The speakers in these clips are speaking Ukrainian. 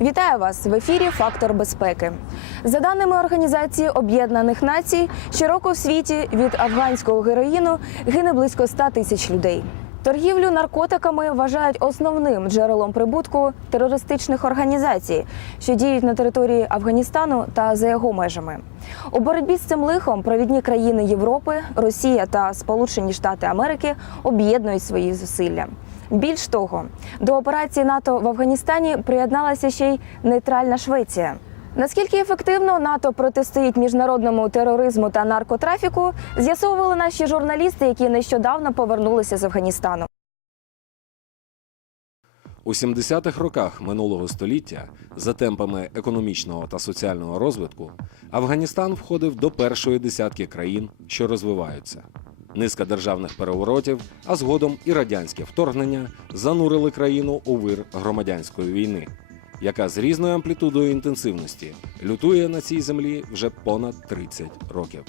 Вітаю вас в ефірі Фактор безпеки. За даними Організації Об'єднаних Націй, щороку в світі від афганського героїну гине близько 100 тисяч людей. Торгівлю наркотиками вважають основним джерелом прибутку терористичних організацій, що діють на території Афганістану та за його межами. У боротьбі з цим лихом провідні країни Європи, Росія та Сполучені Штати Америки об'єднують свої зусилля. Більш того, до операції НАТО в Афганістані приєдналася ще й нейтральна Швеція. Наскільки ефективно НАТО протистоїть міжнародному тероризму та наркотрафіку, з'ясовували наші журналісти, які нещодавно повернулися з Афганістану. У 70-х роках минулого століття, за темпами економічного та соціального розвитку, Афганістан входив до першої десятки країн, що розвиваються. Низка державних переворотів, а згодом і радянське вторгнення занурили країну у вир громадянської війни, яка з різною амплітудою інтенсивності лютує на цій землі вже понад 30 років.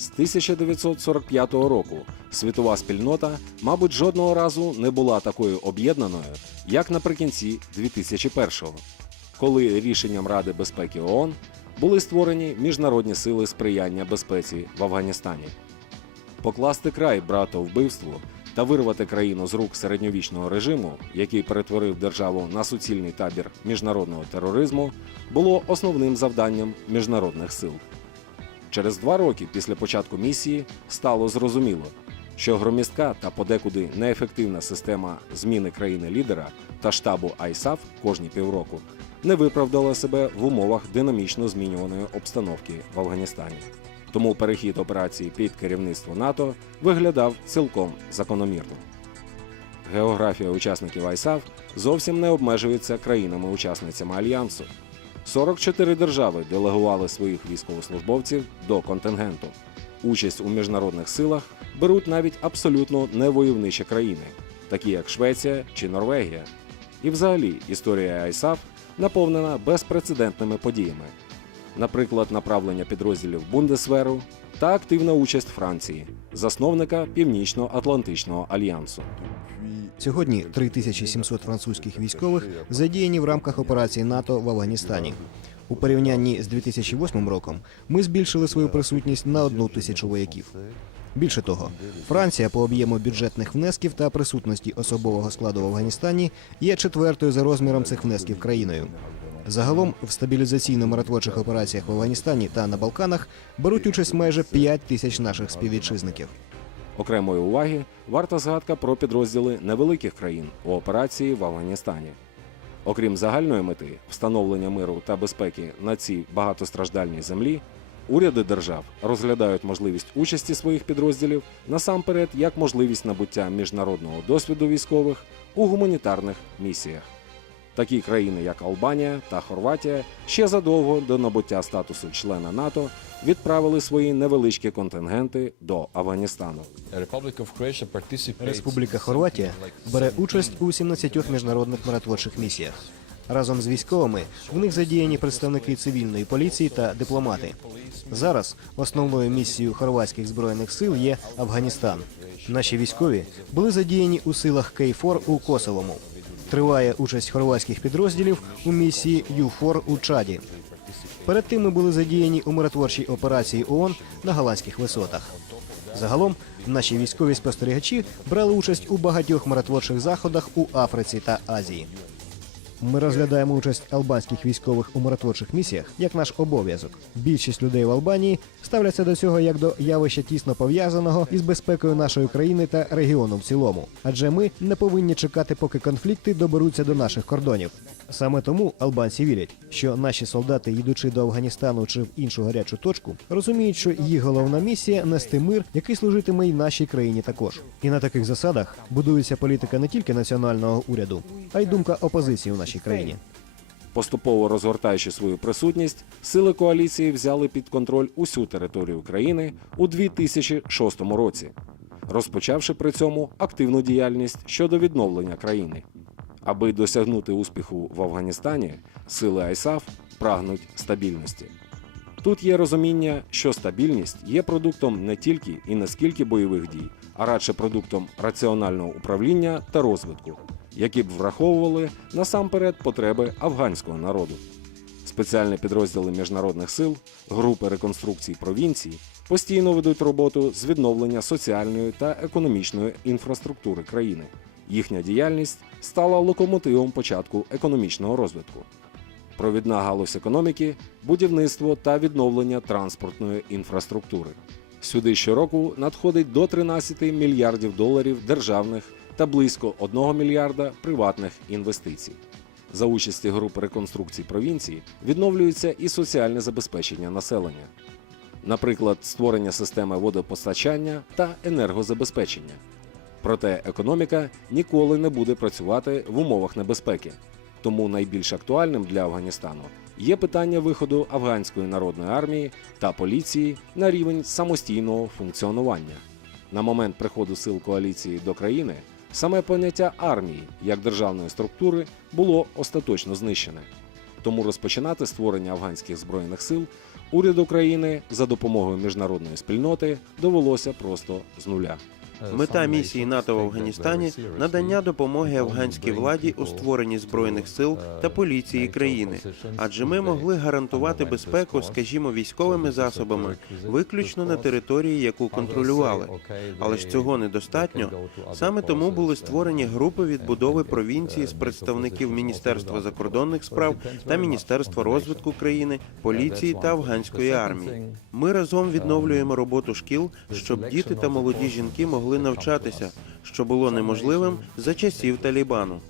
З 1945 року світова спільнота, мабуть, жодного разу не була такою об'єднаною, як наприкінці 2001-го, коли рішенням Ради безпеки ООН були створені міжнародні сили сприяння безпеці в Афганістані. Покласти край братовбивству та вирвати країну з рук середньовічного режиму, який перетворив державу на суцільний табір міжнародного тероризму, було основним завданням міжнародних сил. Через два роки після початку місії стало зрозуміло, що громістка та подекуди неефективна система зміни країни-лідера та штабу ISAF кожні півроку не виправдала себе в умовах динамічно змінюваної обстановки в Афганістані. Тому перехід операції під керівництво НАТО виглядав цілком закономірно. Географія учасників ISAF зовсім не обмежується країнами-учасницями альянсу. 44 держави делегували своїх військовослужбовців до контингенту. Участь у міжнародних силах беруть навіть абсолютно невойовничі країни, такі як Швеція чи Норвегія. І взагалі історія ISAF наповнена безпрецедентними подіями, наприклад, направлення підрозділів Бундесверу та активна участь Франції, засновника Північно-Атлантичного альянсу. Сьогодні 3700 французьких військових задіяні в рамках операції НАТО в Афганістані. У порівнянні з 2008 роком ми збільшили свою присутність на одну тисячу вояків. Більше того, Франція по об'єму бюджетних внесків та присутності особового складу в Афганістані є четвертою за розміром цих внесків країною. Загалом в стабілізаційно-миротворчих операціях в Афганістані та на Балканах беруть участь майже 5 тисяч наших співвітчизників. Окремої уваги варта згадка про підрозділи невеликих країн у операції в Афганістані. Окрім загальної мети встановлення миру та безпеки на цій багатостраждальній землі, уряди держав розглядають можливість участі своїх підрозділів насамперед як можливість набуття міжнародного досвіду військових у гуманітарних місіях. Такі країни, як Албанія та Хорватія, ще задовго до набуття статусу члена НАТО відправили свої невеличкі контингенти до Афганістану. Республіка Хорватія бере участь у 17 міжнародних миротворчих місіях. Разом з військовими в них задіяні представники цивільної поліції та дипломати. Зараз основною місією хорватських збройних сил є Афганістан. Наші військові були задіяні у силах Кейфор у Косовому. Триває участь хорватських підрозділів у місії ЮФОР у Чаді. Перед тим ми були задіяні у миротворчій операції ООН на голландських висотах. Загалом наші військові спостерігачі брали участь у багатьох миротворчих заходах у Африці та Азії. Ми розглядаємо участь албанських військових у миротворчих місіях як наш обов'язок. Більшість людей в Албанії ставляться до цього як до явища тісно пов'язаного із безпекою нашої країни та регіону в цілому. Адже ми не повинні чекати, поки конфлікти доберуться до наших кордонів. Саме тому албанці вірять, що наші солдати, їдучи до Афганістану чи в іншу гарячу точку, розуміють, що їх головна місія нести мир, який служитиме й нашій країні також. І на таких засадах будується політика не тільки національного уряду, а й думка опозиції у нашій країні. Поступово розгортаючи свою присутність, сили коаліції взяли під контроль усю територію країни у 2006 році, розпочавши при цьому активну діяльність щодо відновлення країни. Аби досягнути успіху в Афганістані, сили ISAF прагнуть стабільності. Тут є розуміння, що стабільність є продуктом не тільки і не скільки бойових дій, а радше продуктом раціонального управління та розвитку, які б враховували насамперед потреби афганського народу. Спеціальні підрозділи міжнародних сил, групи реконструкції провінцій постійно ведуть роботу з відновлення соціальної та економічної інфраструктури країни. Їхня діяльність стала локомотивом початку економічного розвитку. Провідна галузь економіки, будівництво та відновлення транспортної інфраструктури. Сюди щороку надходить до 13 мільярдів доларів державних та близько 1 мільярда приватних інвестицій. За участі груп реконструкції провінції відновлюється і соціальне забезпечення населення, наприклад, створення системи водопостачання та енергозабезпечення. Проте економіка ніколи не буде працювати в умовах небезпеки. Тому найбільш актуальним для Афганістану є питання виходу афганської народної армії та поліції на рівень самостійного функціонування. На момент приходу сил коаліції до країни саме поняття армії як державної структури було остаточно знищене. Тому розпочинати створення афганських збройних сил уряду країни за допомогою міжнародної спільноти довелося просто з нуля. Мета місії НАТО в Афганістані надання допомоги афганській владі у створенні збройних сил та поліції країни, адже ми могли гарантувати безпеку, скажімо, військовими засобами, виключно на території, яку контролювали. Але ж цього недостатньо. Саме тому були створені групи відбудови провінції з представників Міністерства закордонних справ та Міністерства розвитку країни, поліції та афганської армії. Ми разом відновлюємо роботу шкіл, щоб діти та молоді жінки могли навчатися, що було неможливим за часів Талібану.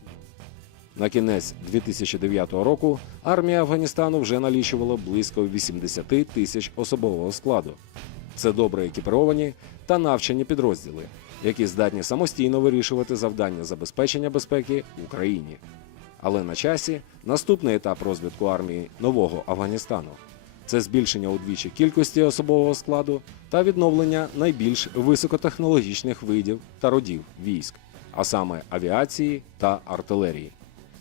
На кінець 2009 року армія Афганістану вже налічувала близько 80 тисяч особового складу. Це добре екіпіровані та навчені підрозділи, які здатні самостійно вирішувати завдання забезпечення безпеки в Україні. Але на часі наступний етап розвитку армії нового Афганістану це збільшення удвічі кількості особового складу та відновлення найбільш високотехнологічних видів та родів військ, а саме авіації та артилерії.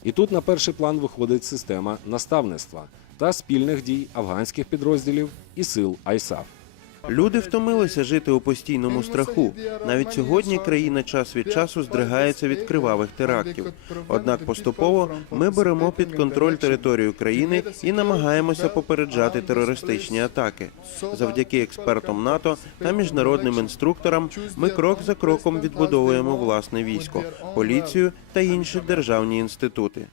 І тут на перший план виходить система наставництва та спільних дій афганських підрозділів і сил ISAF. Люди втомилися жити у постійному страху. Навіть сьогодні країна час від часу здригається від кривавих терактів. Однак поступово ми беремо під контроль територію країни і намагаємося попереджати терористичні атаки. Завдяки експертам НАТО та міжнародним інструкторам ми крок за кроком відбудовуємо власне військо, поліцію та інші державні інститути.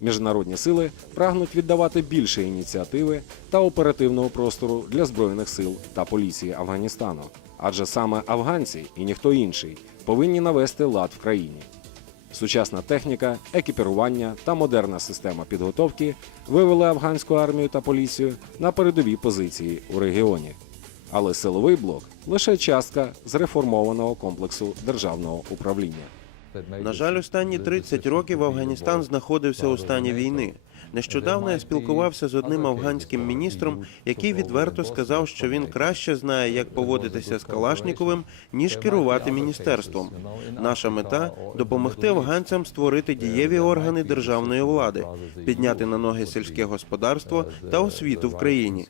Міжнародні сили прагнуть віддавати більше ініціативи та оперативного простору для збройних сил та поліції Афганістану, адже саме афганці і ніхто інший повинні навести лад в країні. Сучасна техніка, екіпірування та модерна система підготовки вивели афганську армію та поліцію на передові позиції у регіоні. Але силовий блок лише частка зреформованого комплексу державного управління. На жаль, останні 30 років Афганістан знаходився у стані війни. Нещодавно я спілкувався з одним афганським міністром, який відверто сказав, що він краще знає, як поводитися з Калашніковим, ніж керувати міністерством. Наша мета допомогти афганцям створити дієві органи державної влади, підняти на ноги сільське господарство та освіту в країні.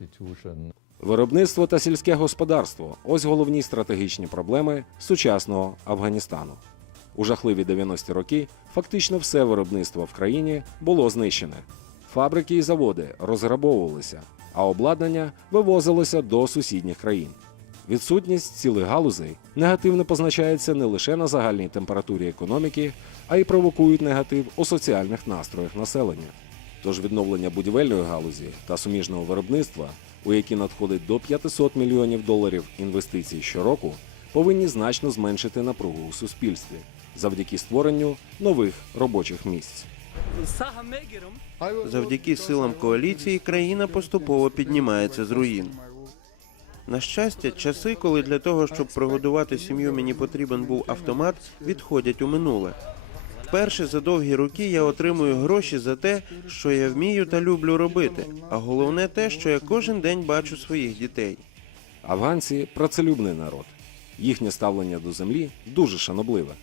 Виробництво та сільське господарство ось головні стратегічні проблеми сучасного Афганістану. У жахливі 90-ті роки фактично все виробництво в країні було знищене. Фабрики і заводи розграбовувалися, а обладнання вивозилося до сусідніх країн. Відсутність цілих галузей негативно позначається не лише на загальній температурі економіки, а й провокують негатив у соціальних настроях населення. Тож відновлення будівельної галузі та суміжного виробництва, у які надходить до 500 мільйонів доларів інвестицій щороку, повинні значно зменшити напругу у суспільстві завдяки створенню нових робочих місць. Завдяки силам коаліції країна поступово піднімається з руїн. На щастя, часи, коли для того, щоб прогодувати сім'ю, мені потрібен був автомат, відходять у минуле. Вперше за довгі роки я отримую гроші за те, що я вмію та люблю робити. А головне те, що я кожен день бачу своїх дітей. Афганці працелюбний народ. Їхнє ставлення до землі дуже шанобливе.